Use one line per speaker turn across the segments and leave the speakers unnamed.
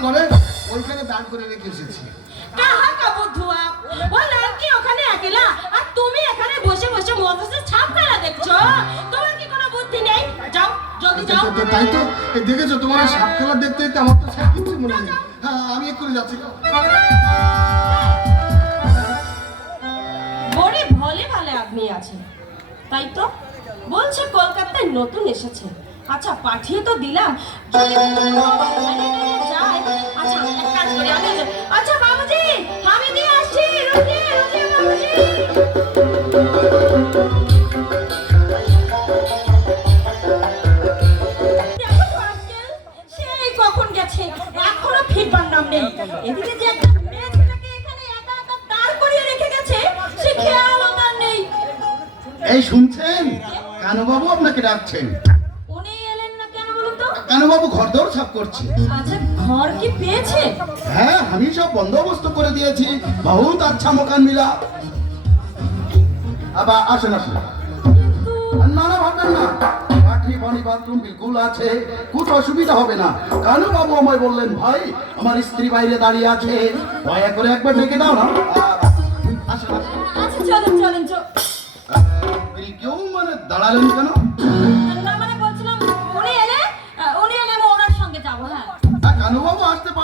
করে ওইখানে দাঁড় করে রেখে এসেছি।
ও লড়কি ওখানে একলা? আর তুমি এখানে বসে বসে ছাপ দেখছ? তোমার কি কোনো বুদ্ধি নেই? যাও জলদি যাও।
তো- তো- তাই তো? দেখেছ তোমার সাপ খেলা দেখতে দেখতে আমার তো সব কিছু মনে নেই। হ্যাঁ আমি এক্ষুনি যাচ্ছি
বড়ি ভলে ভালে আপনি আছে তাই তো? বলছে কলকাতায় নতুন এসেছে। আচ্ছা পাঠিয়ে তো দিলাম। আচ্ছা আচ্ছা বাবুজি আমি দিয়ে আসছি। রুজি রুজি বাবুজি।
করছে।
আচ্ছা ঘর কি পেয়েছে?
হ্যাঁ আমি সব বন্দোবস্ত করে দিয়েছি। বহুত আচ্ছা মকান মিলা। আবার আসেন আসেন। না। না ভাববেন বাথরুম বিলকুল আছে। কোনো অসুবিধা হবে না। কানু বাবু আমায় বললেন ভাই আমার স্ত্রী বাইরে দাঁড়িয়ে আছে। দয়া করে একবার ডেকে দাও না। আহ, আসেন। আসেন
আচ্ছা চলেন চলেন
এই কেউ মানে দাঁড়ালেন কেন?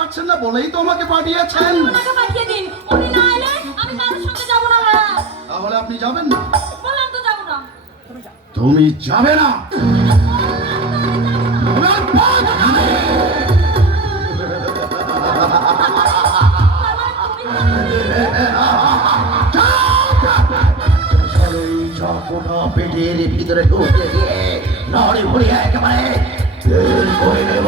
পারছেন না বলেই তো আমাকে পাঠিয়েছেন।
ওনাকে পাঠিয়ে দিন। উনি না এলে আমি কারোর সঙ্গে যাব না
তাহলে আপনি যাবেন না?
বললাম তো যাব না।
তুমি যাবে না। পেটের ভিতরে ঢুকে দিয়ে নড়ে ভরে একেবারে বের করে নেব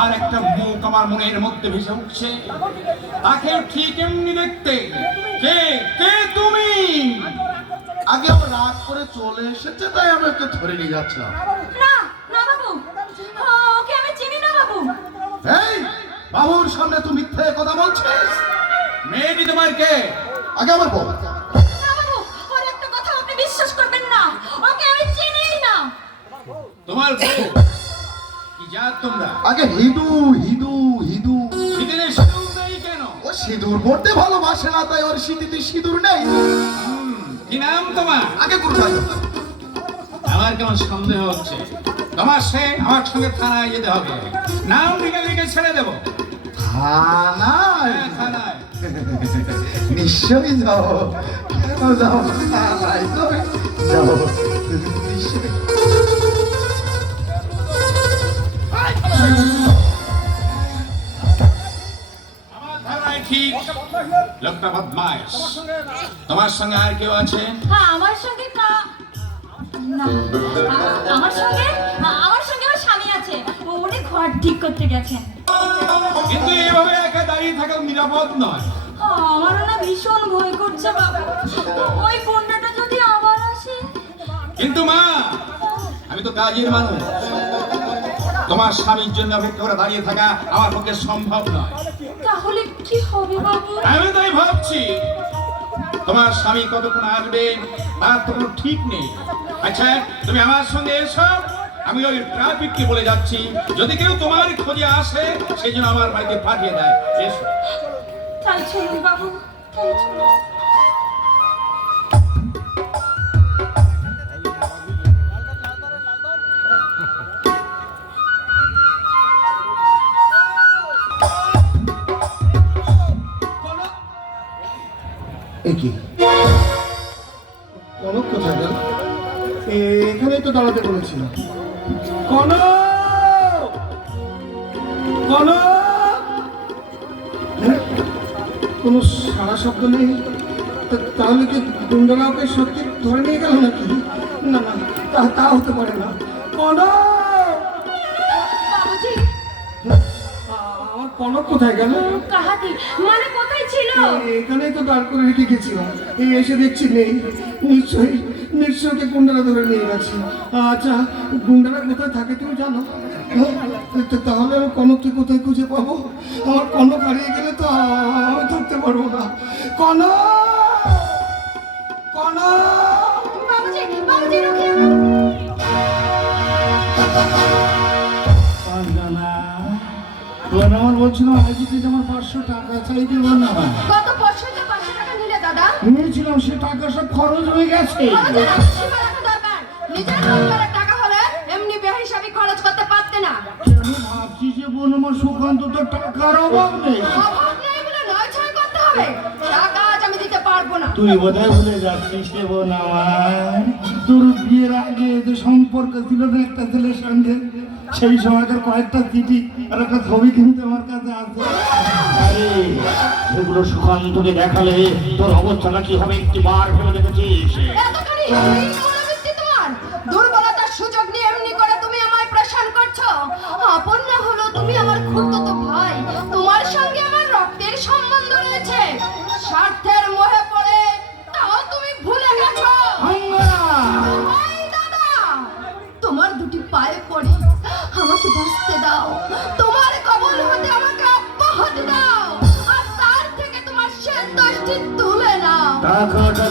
আর
একটা মুখ আমার মনের মধ্যে ভেসে উঠছে। তাকে ঠিক এমনি দেখতে। কে? কে তুমি?
আগে ও রাগ করে চলে এসেছে তাই আমি ওকে ধরে নিয়ে যাচ্ছিলাম।
না, না বাবু। ওকে আমি চিনি না বাবু।
এই বাবুর সামনে তুই মিথ্যে কথা বলছিস।
মেয়েটি তোমার কে?
আগে আমার
একটা না।
তোমার বউ। তোমরা?
আগে হিদু হিদু হিদু।
সিঁদুর নেই কেন?
ও সিঁদুর পড়তে ভালোবাসে না তাই ওর সিঁথিতে সিঁদুর নেই।
কি নাম তোমার?
আগে গুরু ভাই
আমার কেমন সন্দেহ হচ্ছে? তোমার সে আমার সঙ্গে থানায় যেতে হবে। নাম লিখে লিখে ছেড়ে দেবো।
থানায়?
হ্যাঁ, থানায়।
নিশ্চয়ই যাও। কেন যাও? থানায় যাও। নিশ্চয়ই।
লোকটা বদমাইশ তোমার সঙ্গে আর কেউ আছে?
হ্যাঁ, আমার সঙ্গে না, আমার সঙ্গে? আমার সঙ্গে আমার স্বামী আছে। উনি ঘর ঠিক করতে গেছেন।
কিন্তু এভাবে একা দাঁড়িয়ে থাকা নিরাপদ নয়।
আ, আমারও না ভীষণ ভয় করছে বাবা। ওই কন্যাটা যদি আবার আসে?
কিন্তু মা আমি তো কাজের মানুষ। তোমার স্বামীর জন্য অপেক্ষা করে দাঁড়িয়ে থাকা আমার পক্ষে সম্ভব নয়।
তাহলে কি হবে বাবু?
আমি তাই ভাবছি তোমার স্বামী কতক্ষণ আসবে তার তো কোনো ঠিক নেই। আচ্ছা তুমি আমার সঙ্গে এসো আমি ওই ট্রাফিককে বলে যাচ্ছি। যদি কেউ তোমার খোঁজে আসে সেই জন্য আমার বাড়িতে পাঠিয়ে দেয়। এসো।
তাই চলুন বাবু তাই চলুন
দাঁড়াতে কনক! কোনো সারা শব্দ নেই। তা- তাহলে কি গুন্ডারা ওকে সত্যি ধরে নিয়ে গেল নাকি? না না তা তা হতে পারে না। আমার কনক কোথায় গেল?
মানে কোথায় ছিল?
এখানেই তো দাঁড় করে রেখে গেছিলাম। এই এসে দেখছি নেই। নিশ্চয়ই নিশ্চয়ই গুন্ডারা ধরে নিয়ে গেছে। আচ্ছা গুন্ডারা কোথায় থাকে তুমি জানো? হ্যাঁ? তাহলে আমি কনককে কোথায় খুঁজে পাবো? আমার কনক হারিয়ে গেলে তো আমি ধরতে পারব না। কনক! কনক! আমার বলছিলাম আজ আমার পাঁচশো টাকা চাই দিব না
গত বছর পাঁচশো টাকা? নিলে দাদা?
নিয়েছিলাম সে টাকা সব খরচ হয়ে গেছে।
নিজের রোজগারের টাকা হলে এমনি বেহিসাবি খরচ করতে পারতে না।
আমি ভাবছি যে বোন আমার সুকান্ত তো টাকার অভাব নেই।
অভাব নেই বলে নয় ছয় করতে হবে। টাকা আজ আমি দিতে পারব না।
তুই বোধহয় ভুলে যাচ্ছিস রে বোন আমার। তোর বিয়ের আগে যে সম্পর্ক ছিল না একটা ছেলের সঙ্গে? সেই সময়কার কয়েকটা চিঠি আর একটা ছবি কিন্তু আমার কাছে আছে। আরে সেগুলো সুকান্তকে দেখালে তোর অবস্থাটা কি হবে একটি বার ভেবে দেখেছিস?
দুর্বলতার সুযোগ নিয়ে এমনি করে তুমি আমায় প্রেশান করছ? আপন না হলো তুমি আমার খুঁড়তো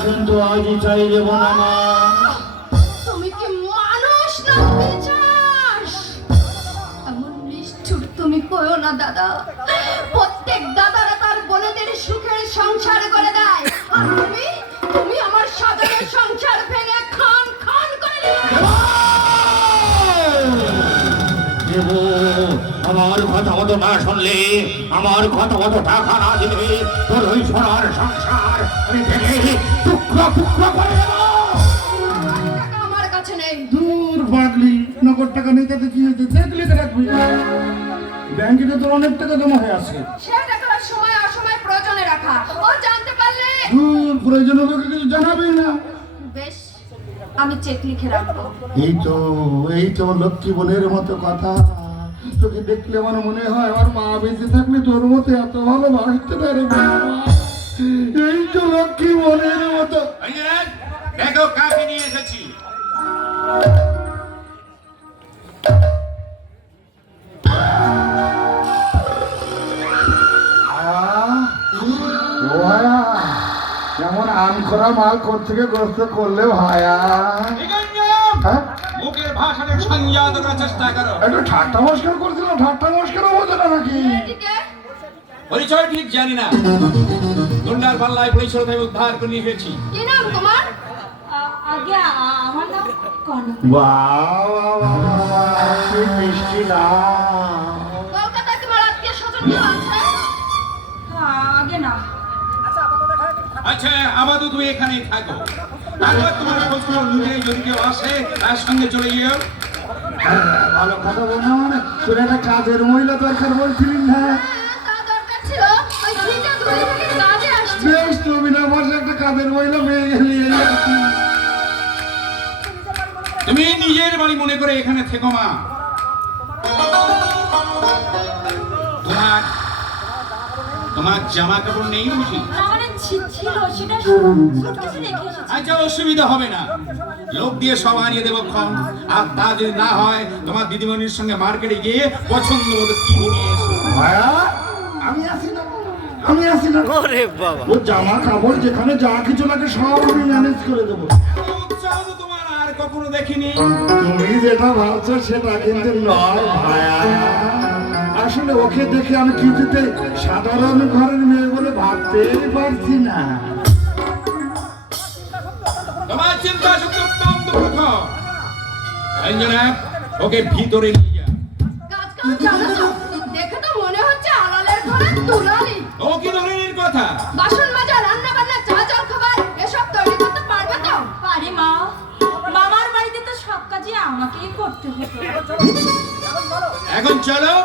কিন্তু আজই চাই রে বোন আমার
তুমি কি মানুষ না পিশাচ? এমন নিষ্ঠুর তুমি কইও না দাদা। প্রত্যেক দাদারা তার বোনেদের সুখের সংসার করে দেয়। আর তুমি তুমি আমার সাজানের সংসার ভেঙে খান খান করে
দেব আমার কথা মতো না শুনলে আমার কথা মতো টাকা না তোর
আমার কাছে নেই
দূর পাগলি নগদ টাকা নেই তাতে কি হয়েছে দেখলি তো তো টাকা জমা হয়ে আছে
সে সময় অসময় প্রয়োজনে রাখা জানতে পারলে
দূর প্রয়োজনে তোকে কিছু জানাবি না
বেশ, আমি চেক লিখে রাখব।
এই তো এই তো লক্ষ্মী বোনের মতো কথা। তোকে দেখলে আমার মনে হয় আমার মা বেঁচে থাকলে তোর মতো এত ভালোবাসতে পারে এই তো লক্ষ্মী বোনের মতো।
দেখো কাকে নিয়ে এসেছি।
ও কেমন আম করা মাল থেকে গ্রস্ত করলে ভায়া?
মুখের ভাষাকে সংযত করার চেষ্টা করো।
একটু ঠাট্টা মস্কার করছিলাম ঠাট্টা মস্কারও বোঝে না নাকি?
পরিচয় ঠিক জানি না। গুন্ডার পাল্লায় পরিচয় থেকে উদ্ধার করে নিয়ে এসেছি
কি নাম তোমার?
আগে আমার নাম কনক
বাবা কি মিষ্টি না
কলকাতায় তোমার আত্মীয় স্বজন কেউ আছে?
আগে না।
আচ্ছা আপাতত এখানেই থাকো। তারপর তোমার খোঁজ খবর নিয়ে যদি কেউ আসে তার সঙ্গে চলে যেও
ভালো কথা বল তোর একটা কাজের মহিলা দরকার বলছিলি না?
হ্যাঁ,
বেশ তুমি না বসে একটা কাজের মহিলা পেয়ে গেলি এই আর কি।
তুমি নিজের বাড়ি মনে করে এখানে থেকো মা। তোমার তোমার জামা কাপড় নেই বুঝি?
ছিল সেটা সুটকেসে রেখে এসেছি
আচ্ছা অসুবিধা হবে না। লোক দিয়ে সব আনিয়ে দেবো ক্ষণ। আর তা যদি না হয় তোমার দিদিমণির সঙ্গে মার্কেটে গিয়ে পছন্দ মতো কিনে নিয়ে এসো।
ভায়া আমি আসি না। আমি আসি না।
ওরে বাবা।
ও জামা কাপড় যেখানে যা কিছু লাগে সব আমি ম্যানেজ করে দেবো।
তোমার আর কখনো দেখিনি।
তুমি যেটা ভাবছ সেটা কিন্তু নয় ভায়া। আসলে ওকে দেখে আমি কিছুতে সাধারণ ঘরের মেয়ে বলে ভাবতেই পারছি না।
তোমার চিন্তা ওকে ভিতরে নিয়ে যা।
কাজ কাজ জানো তো? দেখে তো মনে হচ্ছে আলালের ঘরে তুলালি
ও কি ধরনের কথা?
বাসন মাজা রান্না বান্না চা জল খাবার এসব তৈরি করতে পারবে তো?
পারি মা। মামার বাড়িতে তো সব কাজই আমাকেই করতে হতো।
এখন চলো।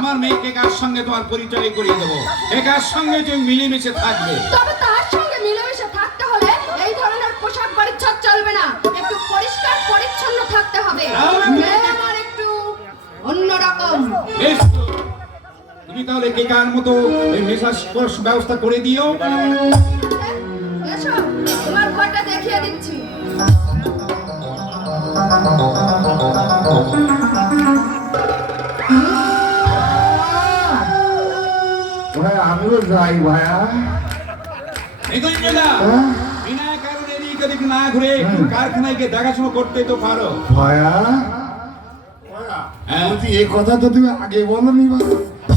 আমার মেয়েকে কার সঙ্গে তোমার পরিচয় করিয়ে দেবো? এ কার সঙ্গে যে মিলেমিশে থাকবে?
তবে তার সঙ্গে মিলেমিশে থাকতে হলে এই ধরনের পোশাক পরিচ্ছদ চলবে না। একটু পরিষ্কার পরিচ্ছন্ন থাকতে হবে। মেয়ে আমার একটু অন্যরকম।
বেশ তুমি তাহলে কেকার মতো এই মেশাজ ব্যবস্থা করে দিও?
এসো তোমার ঘরটা দেখিয়ে দিচ্ছি।
আমিও যাই ভাইয়া
বিনা কারণে এদিক ওদিক না ঘুরে কারখানায় গিয়ে দেখাশোনা করতে তো পারো।
ভাইয়া
হ্যাঁ।
বলছি এই কথা তো তুমি আগে বলনি বা?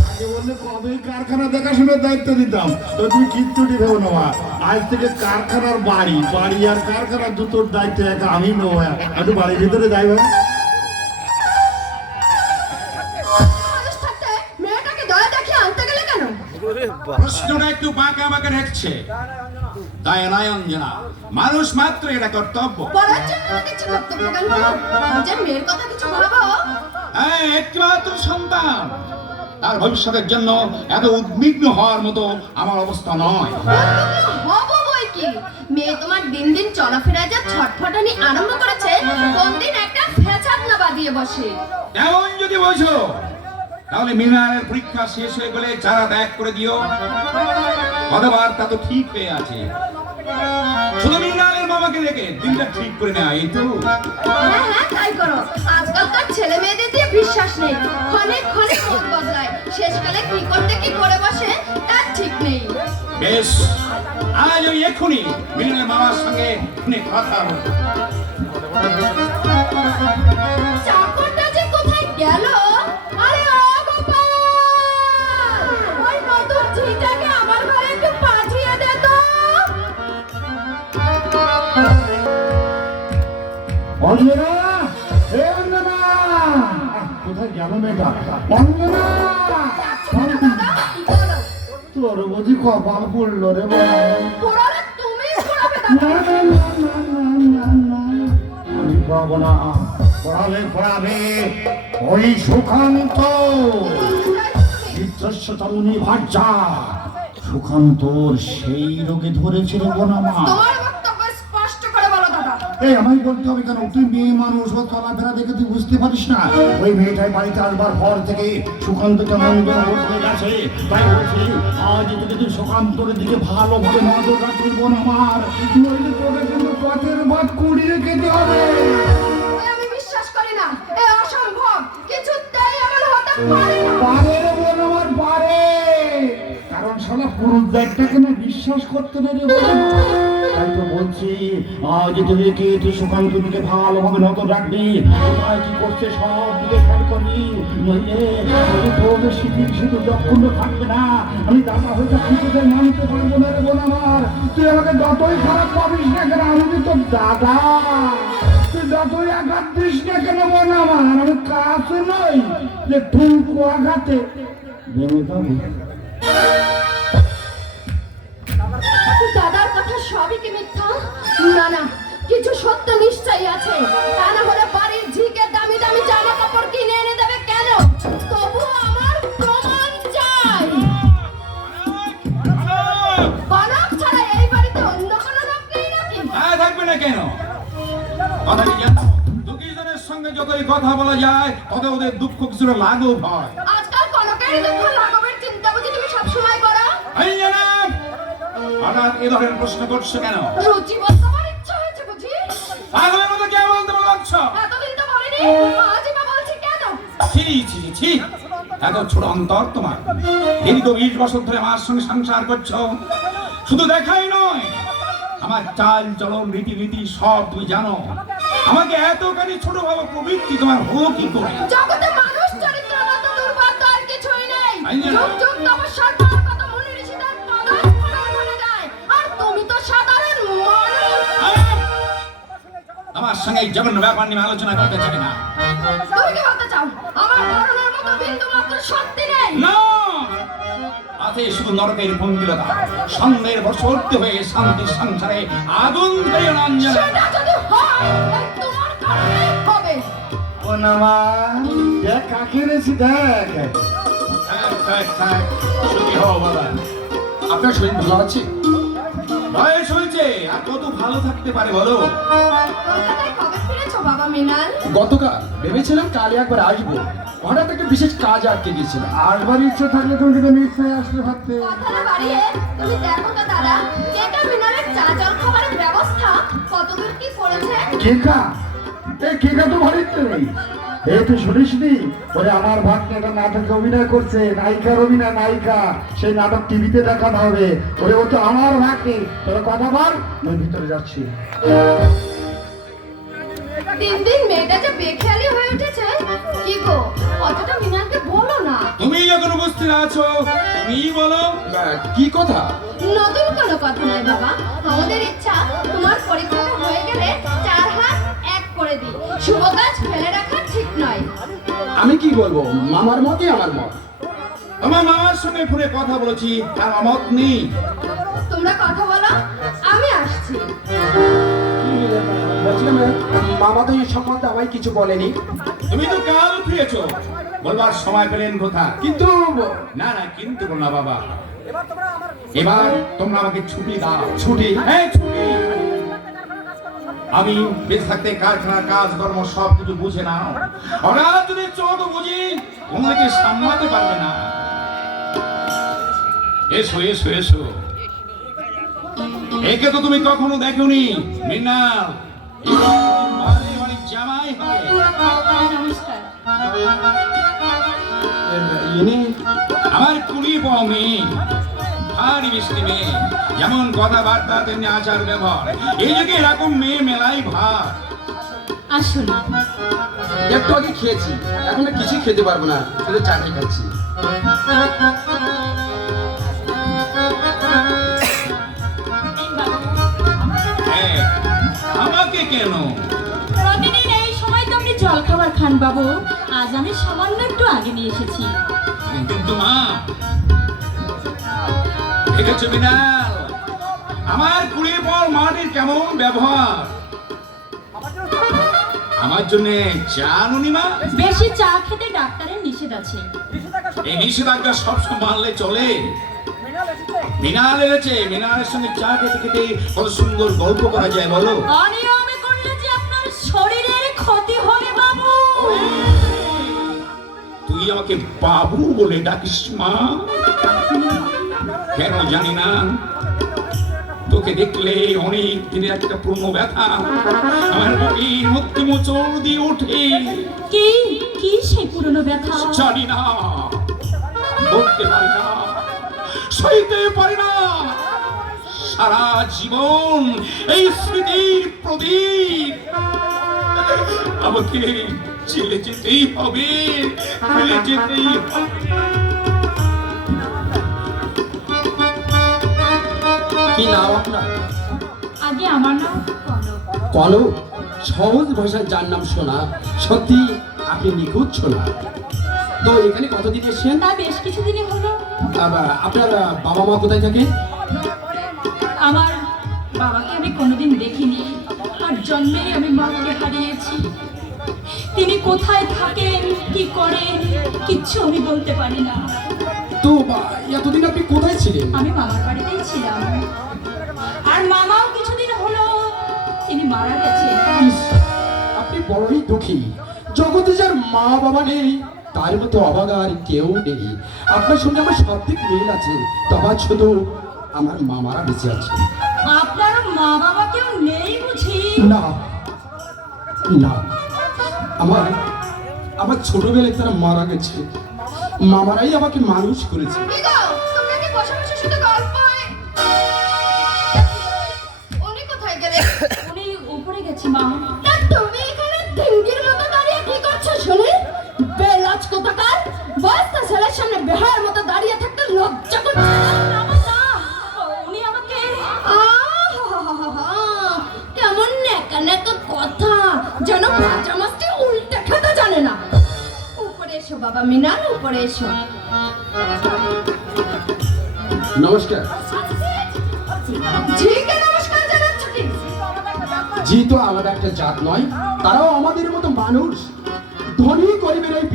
আগে বললে কবে কারখানা দেখাশোনার দায়িত্ব দিতাম? তো তুমি কিচ্ছুটি ভেবো না মা। আজ থেকে কারখানার বাড়ি বাড়ি আর কারখানার দুটোর দায়িত্ব একা আমি নেব একটু বাড়ির ভিতরে যাই ভাই।
বাঁকা নয় অঞ্জনা মানুষ মাত্র এটা কর্তব্য। হ্যাঁ একটি মাত্র সন্তান। তার ভবিষ্যতের জন্য এত উদ্বিগ্ন হওয়ার মতো আমার অবস্থা নয়।
মেয়ে তোমার দিন দিন চলাফেরা যা ছটফটানি আরম্ভ করেছে কোন দিন একটা ফেচাত না বাদিয়ে বসে।
এমন যদি বোঝো তাহলে মিনারের পরীক্ষা শেষ হয়ে গেলে যারা ত্যাগ করে দিও। কথাবার্তা তো ঠিক হয়ে আছে। শুধু মিনারের মামাকে রেখে দিনটা ঠিক করে এই তো।
হ্যাঁ হ্যাঁ তাই করো। আজকালকার ছেলে মেয়েদের দিয়ে বিশ্বাস নেই। ক্ষণে ক্ষণে মত বদলায়। শেষকালে কি করতে কি করে বসে তার ঠিক নেই।
বেশ আজ আমি এক্ষুনি মিনারের মামার সঙ্গে কথা বলব।
চাকরটা যে কোথায় গেল?
অঞ্জনা এ অঞ্জনা। কোথায় গেল মেয়েটা? অঞ্জনা। তোর বুঝি কপাল পড়ল রে
পোড়াবে
আমি পাবো না। পড়ালে পড়াবে ওই সুকান্ত। চিত্রস্বতমনি ভাজ্যা সুকান্তর সেই রোগে ধরেছিল বোনামা
তোমার বক্তব্য স্পষ্ট করে বলো দাদা
এই আমায় বলতে হবে কেন? তুই মেয়ে মানুষ ও চলাফেরা দেখে তুই বুঝতে পারিস না। ওই মেয়েটাই বাড়িতে আসবার পর থেকে সুকান্ত কেমন হয়ে গেছে। তাই বলছি আজ থেকে তুই সুকান্তর দিকে ভালোভাবে নজর রাখবি বোন আমার। নইলে তোকে কিন্তু পথের বাদ কুড়িয়ে খেতে হবে।
আমি বিশ্বাস করি না এ অসম্ভব। কিছুতেই এমন হতে পারে না।
পুরুষ দেখটাকে না বিশ্বাস করতে নেই রে তাই তো বলছি, আজ থেকে কি তুই সুকান্ত দিকে ভালোভাবে নজর রাখবি কোথায় কি করছে সব দিকে খেয়াল করবি? নইলে তোর শিথিল শুধু লক্ষণ থাকবে না, আমি দাদা হয়তো কিছুতে মানতে পারব না বোন আমার। তুই আমাকে যতই খারাপ পাবিস না কেন, আমি তো দাদা। তুই যতই আঘাত দিস না কেন বোন আমার, আমি কাছে নই যে ঠুনকো আঘাতে ভেঙে যাব
না না কিছু সত্য নিশ্চয়ই আছে। তা না হলে বাড়ির ঝিকে দামি দামি জামা কাপড় কিনে এনে দেবে কেন? তবু আমার প্রমাণ চাই। বানক ছাড়া এই বাড়িতে অন্য কোনো লোক নেই নাকি?
হ্যাঁ থাকবে না কেন? কথা কি জানো? দুটি সঙ্গে যতই কথা বলা যায় তত ওদের দুঃখ কিছুটা লাঘব হয়।
আজকাল কনকের দুঃখ লাঘবের চিন্তা বুঝি তুমি সবসময় করো?
এই জানাব হঠাৎ এ ধরনের প্রশ্ন করছ কেন?
রুচি
পাগলের মতো কে বলতে বলছ?
এতদিন তো বলিনি আজই বা বলছি কেন?
ছি ছি ছি এত ছোট অন্তর তোমার। দীর্ঘ বিশ বছর ধরে আমার সঙ্গে সংসার করছ। শুধু দেখাই নয় আমার চাল চলন রীতিনীতি সব তুমি জানো। আমাকে এতখানি ছোট ভাবে প্রবৃত্তি তোমার হলো কি করে?
জগতে মানুষ চরিত্র মতো দুর্ভাগ্য আর কিছুই নেই।
আমার সঙ্গে এই জঘন্য ব্যাপার নিয়ে আলোচনা করতে চাই না।
তুমি কি বলতে চাও? আমার ধারণার মতো বিন্দু মাত্র সত্যি নেই।
না! আছে শুধু নরকের ভঙ্গিলতা সন্ধ্যের হয়ে শান্তির সংসারে আগুন ধরে রঞ্জন।
সেটা যদি হয় তোমার কারণেই হবে।
বোনামা দেখ কাকে এনেছি দেখ।
থাক থাক সুখী হও বাবা।
আপনার শরীর ভালো আছে?
হয়েছে? আর কত ভালো থাকতে পারে বলো?
গতকাল ভেবেছিলাম কাল একবার আসব। হঠাৎ একটা বিশেষ কাজ আটকে গিয়েছিল
আসবার ইচ্ছে থাকলে তুমি কিন্তু নিশ্চয়ই আসলে ভাবতে
তুমি দেখো তো দাদা কেকা মৃণালের চা জল খাবারের ব্যবস্থা কতদূর কি করেছে?
কেকা? এই কেকা তো বাড়িতে নেই। এই তুই শুনিসনি? ওরে আমার ভাগ্নে একটা নাটকে অভিনয় করছে নায়িকার অভিনয় নায়িকা। সেই নাটক টিভিতে দেখানো হবে। ওরে ও তো আমার ভাগ্নে। তোর কথা বল আমি ভিতরে যাচ্ছি।
দিন দিন মেয়েটা যে বেখেয়ালি হয়ে উঠেছে কি গো? কথাটা মৃণালকে বলো না।
তুমি যখন উপস্থিত আছো তুমি বলো।
কি কথা?
নতুন কোনো কথা নয় বাবা। আমাদের ইচ্ছা তোমার পরীক্ষাটা হয়ে গেলে
আমি কি বলব? মামার মতই আমার মত।
আমার মামার সঙ্গে ফোনে কথা বলেছি তার মত নেই।
তোমরা কথা বলো আমি আসছি।
বলছিলাম মামা তো এই সম্বন্ধে আমায় কিছু বলেনি।
তুমি তো কাল ফিরেছো বলবার সময় পেলেন কোথা
কিন্তু
না না কিন্তু না বাবা। এবার তোমরা আমাকে ছুটি দাও।
ছুটি?
হ্যাঁ ছুটি! আমি বেঁচে থাকতে কারখানার কাজ কর্ম সব কিছু বুঝে নাও ওরা যদি চোখ বুঝি তোমাকে সামলাতে পারবে না। এসো এসো এসো। একে তো তুমি কখনো দেখোনি মৃণাল। জামাই আমার কুড়ি মেয়ে। ভারী মিষ্টি মেয়ে। যেমন কথাবার্তা তেমনি আচার ব্যবহার। এই যুগে এরকম মেয়ে মেলাই ভার।
আসুন।
একটু আগে খেয়েছি। এখন কিছুই খেতে পারব না। শুধু চাটাই খাচ্ছি।
এই বাবু।
হ্যাঁ, আমাকে কেন?
প্রতিদিন এই সময় তো আপনি জল খাবার খান বাবু। আজ আমি সামান্য একটু আগে নিয়ে এসেছি।
কিন্তু মা দেখেছ বিনাল আমার কুড়ি পর মাটির কেমন ব্যবহার? আমার জন্য চা নুনি মা
বেশি চা খেতে ডাক্তারের নিষেধ আছে।
এই নিষেধাজ্ঞা সবসময় মানলে চলে। মিনাল এনেছে মিনালের সঙ্গে চা খেতে খেতে কত সুন্দর গল্প করা যায় বলো।
অনিয়মে করলে যে আপনার শরীরের ক্ষতি হবে বাবু।
তুই আমাকে বাবু বলে ডাকিস মা। কেন জানি না? তোকে দেখলে অনেক দিনের একটা পুরনো ব্যথা। আমার বুকের মধ্যে মোচড় দিয়ে ওঠে।
কি? কি সেই পুরনো ব্যথা?
জানি না। বলতে পারি না। সইতে পারি না। সারা জীবন এই স্মৃতির প্রদীপ। আমাকে ছেড়ে যেতেই হবে। ফেলে যেতেই হবে।
কি নাম আপনার?
আগে আমার নাম কনক।
সহজ ভাষায় যার নাম শোনা সত্যি আপনি নিখুঁত শোনা তো এখানে কতদিন এসেছেন?
তা বেশ কিছুদিনই হলো।
আপনার বাবা মা কোথায় থাকে?
আমার বাবাকে আমি কোনোদিন দেখিনি আর জন্মেই আমি মাকে হারিয়েছি। তিনি কোথায় থাকেন কি করেন কিচ্ছু আমি বলতে পারি না।
তো এতদিন আপনি কোথায় ছিলেন?
আমি মামার বাড়িতেই ছিলাম। আর মামাও কিছুদিন হলো তিনি মারা গেছেন।
আপনি বড়ই দুঃখী। জগতে যার মা বাবা নেই তার মতো অবাগা আর কেউ নেই। আপনার সঙ্গে আমার সব দিক মিল আছে তফাৎ শুধু আমার মামারা বেঁচে আছে
আপনার মা বাবা কেউ নেই বুঝি?
না না। আমার আমার ছোটবেলায় তারা মারা গেছে। মামারাই আমাকে মানুষ করেছে।
কি গো তোমরা কি বসে বসে শুধু গল্প উনি কোথায় গেলে
উনি উপরে গেছে মা।
তা তুমি এখানে ডিঙ্গির মতো দাঁড়িয়ে কি করছ শুনি? বেলাজ কোথাকার? বস্তা ছেলের সামনে বেহার মতো দাঁড়িয়ে থাকতে লজ্জা করছে না?
না উনি আমাকে
কেমন কথা। যেন ভাজা এসো বাবা উপরে এসো।
নমস্কার। জি তো আমাদের একটা জাত নয় তারাও আমাদের মতো মানুষ। ধনী গরিবের এই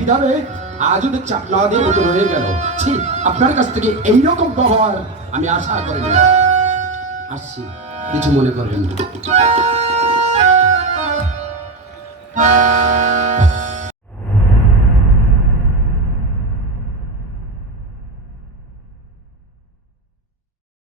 আজ ওদের চাপলাদের মতো রয়ে গেল। ছি আপনার কাছ থেকে এইরকম ব্যবহার আমি আশা করি না। আসছি কিছু মনে করবেন না।